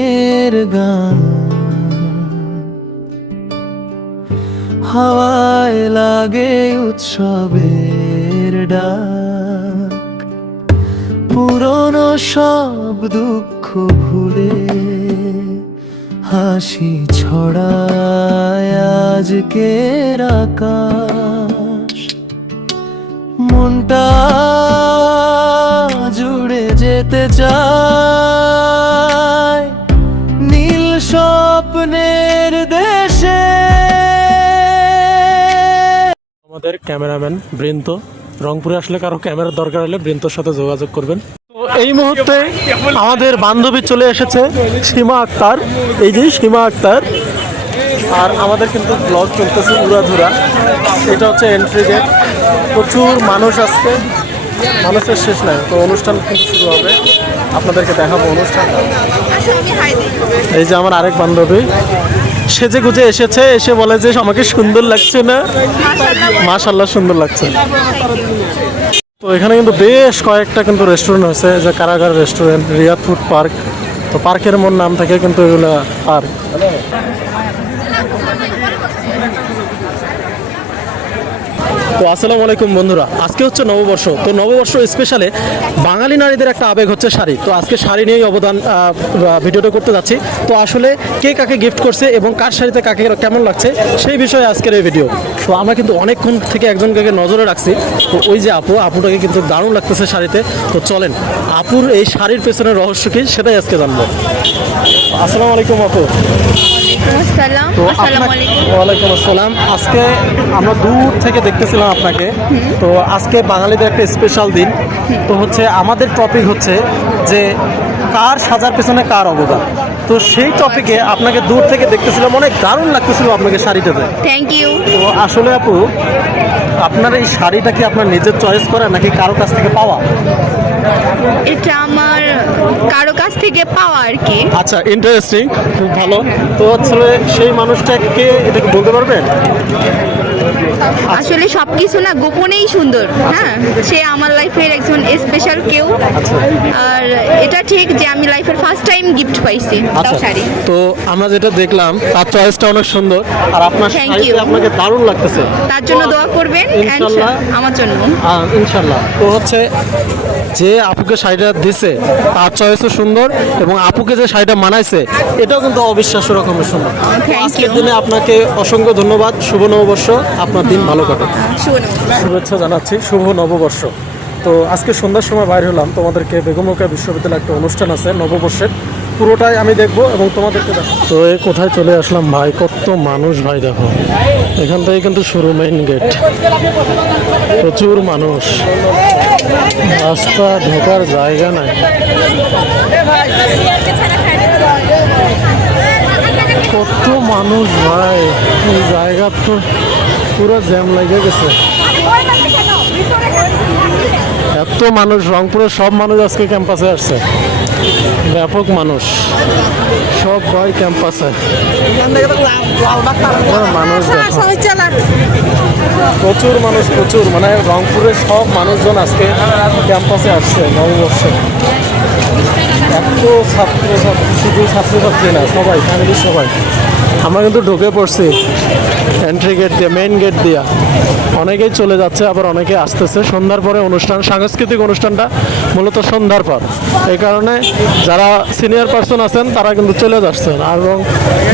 মনের গান হাওয়ায় লাগে উৎসবের ডাক, পুরনো সব দুঃখ ভুলে হাসি ছড়ায় আজকের আকাশ। মনটা জুড়ে যেতে চায় নীল স্বপ্নের দেশে। আমাদের ক্যামেরাম্যান বৃন্ত, রংপুরে আসলে কারো ক্যামেরার দরকার হলে বৃন্তর সাথে যোগাযোগ করবেন। তো এই মুহূর্তে আমাদের বান্ধবী চলে এসেছে, সীমা আক্তার। এই যে সীমা আক্তার, আর আমাদের কিন্তু ব্লগ চলতেছে উড়াধুরা। এটা হচ্ছে এন্ট্রি গেট, প্রচুর মানুষ আসছে, মানুষের শেষ নাই। তো অনুষ্ঠান কিন্তু শুরু হবে, আপনাদেরকে দেখাবো অনুষ্ঠান। এই যে আমার আরেক বান্ধবী সেজে গুজে এসেছে, এসে বলে যে আমাকে সুন্দর লাগছে না। মাশাআল্লাহ সুন্দর লাগছে। তো এখানে কিন্তু বেশ কয়েকটা কিন্তু রেস্টুরেন্ট হয়েছে, যে কারাগার রেস্টুরেন্ট, রিয়াদ ফুড পার্ক। তো পার্কের মোর নাম থেকে কিন্তু এগুলো পার্ক। তো আসসালামু আলাইকুম বন্ধুরা, আজকে হচ্ছে নববর্ষ। তো নববর্ষ স্পেশালে বাঙালি নারীদের একটা আবেগ হচ্ছে শাড়ি। তো আজকে শাড়ি নিয়েই অবদান ভিডিওটা করতে যাচ্ছি। তো আসলে কে কাকে গিফট করছে এবং কার শাড়িতে কাকে কেমন লাগছে সেই বিষয়ে আজকের এই ভিডিও। তো আমরা কিন্তু অনেকক্ষণ থেকে একজনকে নজরে রাখছি। তো ওই যে আপুটাকে কিন্তু দারুণ লাগতেছে শাড়িতে। তো চলেন আপুর এই শাড়ির পেছনের রহস্য কি সেটাই আজকে জানবো। আসসালামু আলাইকুম আপু। ওয়ালাইকুম আসসালাম। আজকে আমরা দূর থেকে দেখতেছিলাম আপনাকে। তো আজকে বাঙালিদের একটা স্পেশাল দিন। তো হচ্ছে আমাদের টপিক হচ্ছে যে কার সাজার পেছনে কার অবদান। তো সেই টপিকে আপনাকে দূর থেকে দেখতেছিলাম, অনেক দারুণ লাগতেছিল আপনাকে শাড়িটাতে। Thank you. তো আসলে আপু, আপনার এই শাড়িটা কি আপনার নিজের চয়েস করা নাকি কারো কাছ থেকে পাওয়া? এটা আমার কারো কাছ থেকে পাওয়া আর কি। আচ্ছা, ইন্টারেস্টিং, খুব ভালো। তো আসলে সেই মানুষটাকে এটা কি বলতে পারবেন? আসলে সবকিছু না গোপনেই সুন্দর। হ্যাঁ, সে আমার লাইফের একজন স্পেশাল কেউ। আর এটা ঠিক যে আমি লাইফের ফার্স্ট টাইম গিফট পাইছি তাও শাড়ি। তো আমরা যেটা দেখলাম তার চয়েসটা অনেক সুন্দর, আর আপনার শাড়িটা আপনাকে দারুণ লাগতেছে। তার জন্য দোয়া করবেন ইনশাআল্লাহ, আমার জন্য। ইনশাআল্লাহ। তো হচ্ছে যে আপুকে শাড়িটা দিছে তার চয়েসও সুন্দর, এবং আপুকে যে শাড়িটা মানাইছে এটাও কিন্তু অবিশ্বাস্য রকমের সুন্দর। আজকের দিনে আপনাকে অসংখ্য ধন্যবাদ। শুভ নববর্ষ, আপনার দিন ভালো কাটে। শুভেচ্ছা জানাচ্ছি, শুভ নববর্ষ। তো আজকে সন্ধ্যার সময় বাইরে হলাম, তোমাদেরকে বেগম রোকেয়া বিশ্ববিদ্যালয়ে একটা অনুষ্ঠান আছে নববর্ষের, পুরোটাই আমি দেখবো এবং তোমাদেরকে দেখো। তো এই কোথায় চলে আসলাম ভাই, কত মানুষ ভাই, দেখো এখান থেকে কিন্তু শুরু মেইন গেট, প্রচুর মানুষ, রাস্তা ঢোকার জায়গা নাই। কত মানুষ ভাই, এই জায়গা তো পুরো জ্যাম লেগে গেছে। এত মানুষ, রংপুরের সব মানুষ আজকে ক্যাম্পাসে আসছে, ব্যাপক মানুষ, সব ভাই ক্যাম্পাসে মানুষ, প্রচুর মানুষ, প্রচুর, মানে রংপুরের সব মানুষজন আজকে ক্যাম্পাসে আসছে নববর্ষে। এত ছাত্রছাত্রী, শুধু ছাত্রছাত্রী না, সবাই ফ্যামিলির সবাই। আমরা কিন্তু ঢুকে পড়ছি এন্ট্রি গেট দিয়ে, মেইন গেট দিয়া। অনেকেই চলে যাচ্ছে, আবার অনেকে আসতেছে। সন্ধ্যার পরে অনুষ্ঠান, সাংস্কৃতিক অনুষ্ঠানটা মূলত সন্ধ্যার পর, এই কারণে যারা সিনিয়র পার্সন আছেন তারা কিন্তু চলে যাচ্ছেন, এবং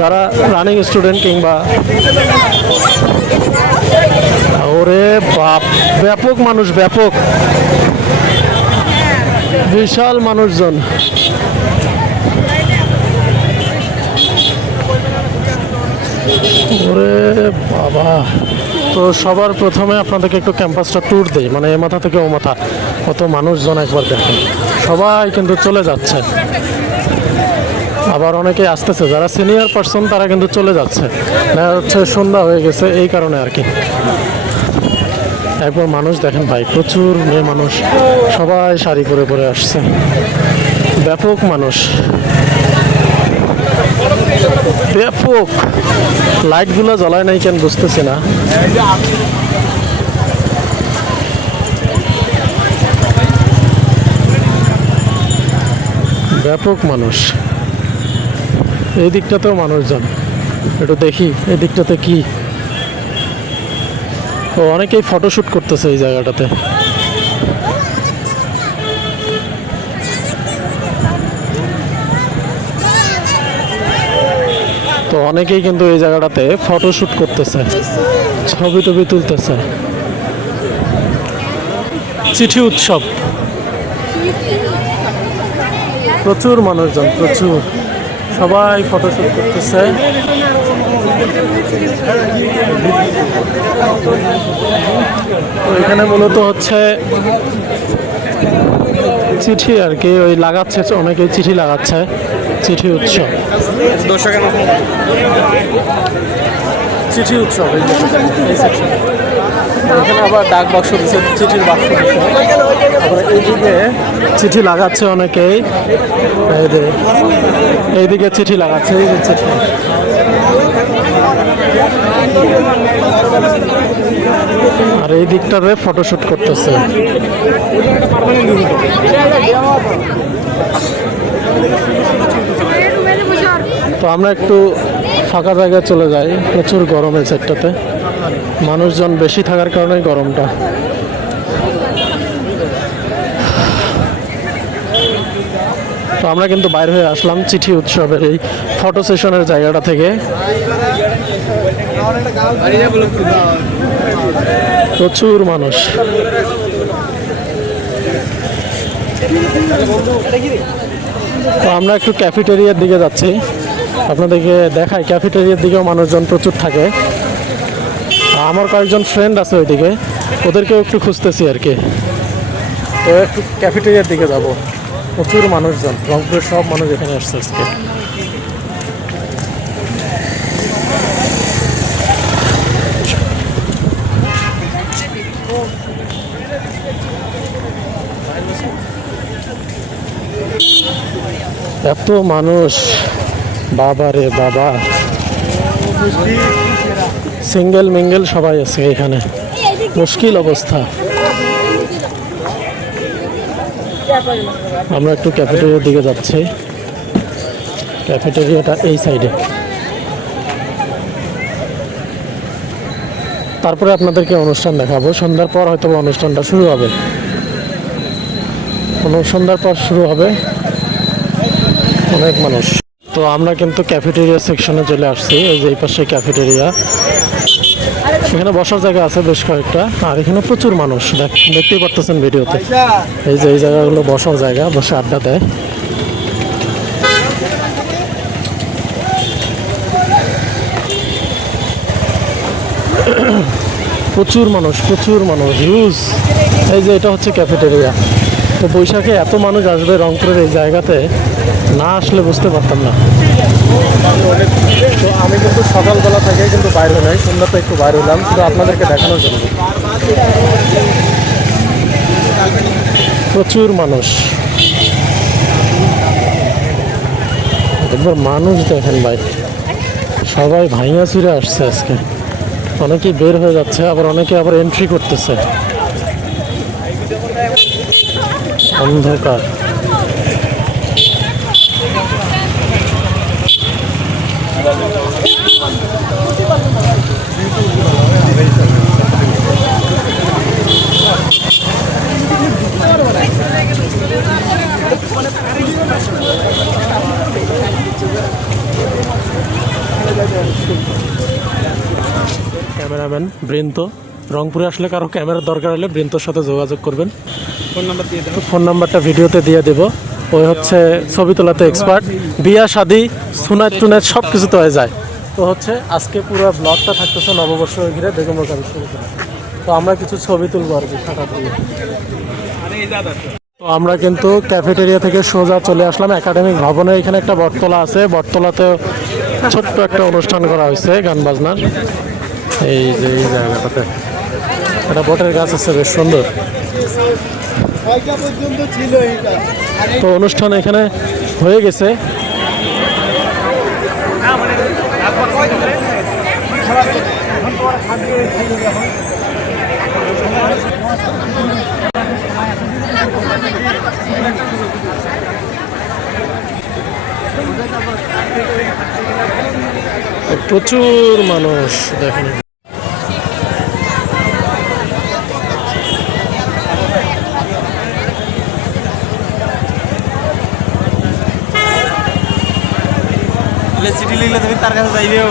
যারা রানিং স্টুডেন্ট কিংবা, ওরে বাপ, ব্যাপক মানুষ, ব্যাপক, বিশাল মানুষজন। ওরে বাবা। তো সবার প্রথমে আপনাদেরকে একটু ক্যাম্পাসটা ট্যুর দেই, মানে এ মাথা থেকে ও মাথা, কত মানুষজন একবার দেখেন। সবাই কিন্তু চলে যাচ্ছে, আবার অনেকেই আসতেছে। যারা সিনিয়র পার্সন তারা কিন্তু চলে যাচ্ছে, দেখা যাচ্ছে সন্ধ্যা হয়ে গেছে, এই কারণে আর কি। একবার মানুষ দেখেন ভাই, প্রচুর মেয়ে মানুষ, সবাই শাড়ি পরে পরে আসছে, ব্যাপক মানুষ, ব্যাপক। লাইটগুলো জ্বলায় নাই কেন বুঝতেছি না। ব্যাপক মানুষ। এই দিকটাতেও মানুষজন, একটু দেখি এই দিকটাতে কি। তো অনেকেই ফটোশ্যুট করতেছে এই জায়গাটাতে। তো অনেকেই কিন্তু এই জায়গাটাতে ফটোশ্যুট করতেছে, ছবি টবি তুলতেছে। চিঠি উৎসব, প্রচুর মানুষজন, প্রচুর, সবাই ফটোশ্যুট করতেছে। তো এখানে মূলত হচ্ছে চিঠি আর কি, ওই লাগাচ্ছে, অনেকেই চিঠি লাগাচ্ছে, চিঠি উৎসব। চিঠি উৎসব এই section। এখানে আবার ডাক বাক্স দিচ্ছে, চিঠির বাক্স দিচ্ছে। আবার এইদিকে চিঠি লাগাচ্ছে অনেকেই, এইদিকে চিঠি লাগাচ্ছে, এই যে চিঠি। আর এই দিকটাতে ফটোশুট করতেছে। তো আমরা একটু ফাঁকা জায়গায় চলে যাই, প্রচুর গরম এই সাইডটাতে, মানুষজন বেশি থাকার কারণে গরমটা। তো আমরা কিন্তু বাইর হয়ে আসলাম চিঠি উৎসবের এই ফটো সেশনের জায়গাটা থেকে। প্রচুর মানুষ। তো আমরা একটু ক্যাফেটেরিয়ার দিকে যাচ্ছি, আপনাদেরকে দেখাই। ক্যাফেটেরিয়ার দিকেও মানুষজন প্রচুর থাকে। আমার কয়েকজন ফ্রেন্ড আছে ওইদিকে, ওদেরকেও একটু খুঁজতেছি আর কি। তো একটু ক্যাফেটেরিয়ার দিকে যাব। প্রচুর মানুষজন, রংপুরের সব মানুষ এখানে আসছে আজকে। এত মানুষ, বাবা রে বাবা, সিঙ্গেল মিঙ্গেল সবাই আছে এখানে, মুশকিল অবস্থা। আমরা একটু ক্যাফেটেরিয়ার দিকে যাচ্ছি। ক্যাফেটেরিয়াটা এই সাইডে। তারপরে আপনাদেরকে অনুষ্ঠান দেখাবো। সন্ধ্যার পর হয়তো অনুষ্ঠানটা শুরু হবে, সন্ধ্যার পর শুরু হবে। অনেক মানুষ। তো আমরা কিন্তু ক্যাফেটেরিয়া সেকশনে চলে আসছি। এই যে এই পাশে ক্যাফেটেরিয়া, এখানে বসার জায়গা আছে বেশ কয়েকটা। আর এখানে প্রচুর মানুষ, দেখতেই পারতেছেন ভিডিওতে। এই যে এই জায়গাগুলো বসার জায়গা, বসে আড্ডা দেয়। প্রচুর মানুষ, প্রচুর মানুষ, হিউজ। এই যে এটা হচ্ছে ক্যাফেটেরিয়া। তো বৈশাখে এত মানুষ আসবে রংপুরের এই জায়গাতে, না আসলে বুঝতে পারতাম না। তো আমি কিন্তু সকালবেলা থেকে কিন্তু বাইরে নাই, সন্ধ্যাতে একটু বাইরে হলাম শুধু আপনাদেরকে দেখানোর জন্য। প্রচুর মানুষ, একবার মানুষ দেখেন ভাই, সবাই ভাইয়া চুরে আসছে আজকে। অনেকেই বের হয়ে যাচ্ছে, আবার অনেকে আবার এন্ট্রি করতেছে। অন্ধকার। ক্যামেরাম্যান বৃন্ত। রংপুরে আসলে কারো ক্যামেরার দরকার হলে বৃন্তর সাথে যোগাযোগ করবেন। ফোন নাম্বার দিয়ে দেবো, ফোন নাম্বারটা ভিডিওতে দিয়ে দেবো। ওই হচ্ছে ছবি তোলাতে এক্সপার্ট, বিয়া শাদি সুনাত টুনাত সব কিছুতে হয়ে যায়। তো হচ্ছে আজকে পুরো ব্লগটা থাকতেছে নববর্ষ ঘিরে বেগম রোকেয়া বিশ্ববিদ্যালয়। তো আমরা কিছু ছবি তুলবো আর কি ফাঁকা দিয়ে। তো আমরা কিন্তু ক্যাফেটেরিয়া থেকে সোজা চলে আসলাম একাডেমিক ভবনে। এখানে একটা বটতলা আছে, বটতলাতেও ছোট্ট একটা অনুষ্ঠান করা হয়েছে গান বাজনার। এই যে এই জায়গাটাতে একটা বটের গাছ আছে, বেশ সুন্দর। তো অনুষ্ঠান এখানে হয়ে গেছে। প্রচুর মানুষ দেখেন। চিঠি লিখলে তুমি তার কাছে যাইবেও,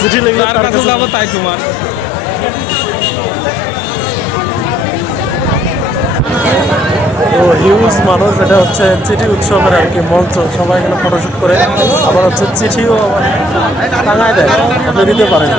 চিঠি লিখলে তার কাছে যাবো তাই তোমার। ও হিউজ মানুষ, এটা হচ্ছে চিঠি উৎসবের আর কি মঞ্চ, সবাই এখানে ফটোশুট করে, আবার হচ্ছে চিঠিও আবার টাঙায় দেয়, আপনি দিতে পারেন।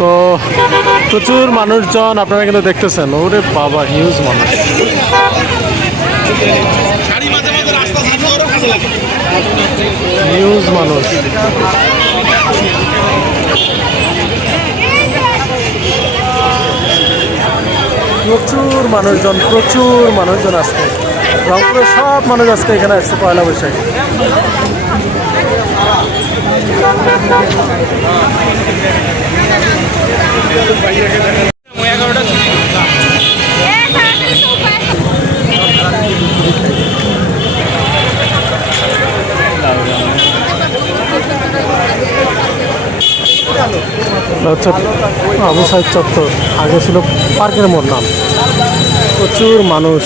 তো প্রচুর মানুষজন আপনারা কিন্তু দেখতেছেন, ওরে বাবা হিউজ মানুষ। হিউজ মানুষ, প্রচুর মানুষজন আজকে রংপুরের সব মানুষ আজকে এখানে আসছে পয়লা বৈশাখে। হচ্ছে আবু সাইদ চত্বর, আগে ছিল পার্কের মোড় নাম। প্রচুর মানুষ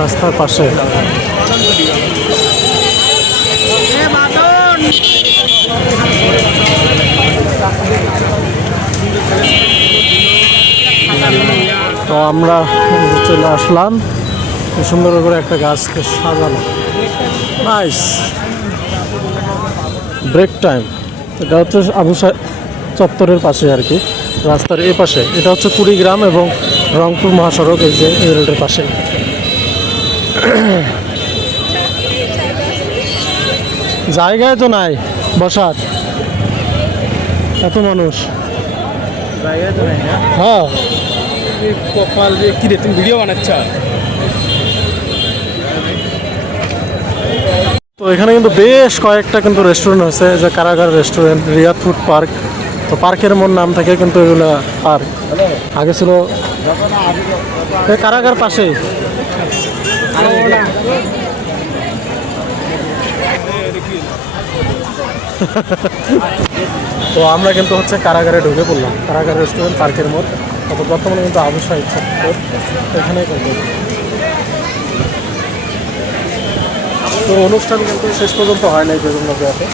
রাস্তার পাশে। তো আমরা চলে আসলাম, সুন্দর করে একটা গাছকে সাজানো, নাইস। ব্রেক টাইম, এটা হচ্ছে আবু সাইদ চত্বরের পাশে আর কি, রাস্তার এই পাশে। এটা হচ্ছে কুড়িগ্রাম এবং রংপুর মহাসড়ক, এই যে এই রোডের পাশে। জায়গায় তো নাই বসার, এত মানুষ। জায়গায় তো নাই না, হ্যাঁ কপাল যে কি রে, তুমি ভিডিও বানাচ্ছ? তো এখানে কিন্তু বেশ কয়েকটা কিন্তু রেস্টুরেন্ট হয়েছে, যে কারাগার রেস্টুরেন্ট, রিয়াদ ফুড পার্ক। তো পার্কের মোড় নাম থাকে কিন্তু এগুলো পার্ক, আগে ছিল কারাগার পাশেই। তো আমরা কিন্তু হচ্ছে কারাগারে ঢুকে পড়লাম, কারাগার রেস্টুরেন্ট পার্কের মোড়। তো বর্তমানে কিন্তু আবু সাইদ চত্বর এখানেই কিন্তু। তো অনুষ্ঠান কিন্তু শেষ পর্যন্ত হয় নাই বেগম রোকেয়াতে।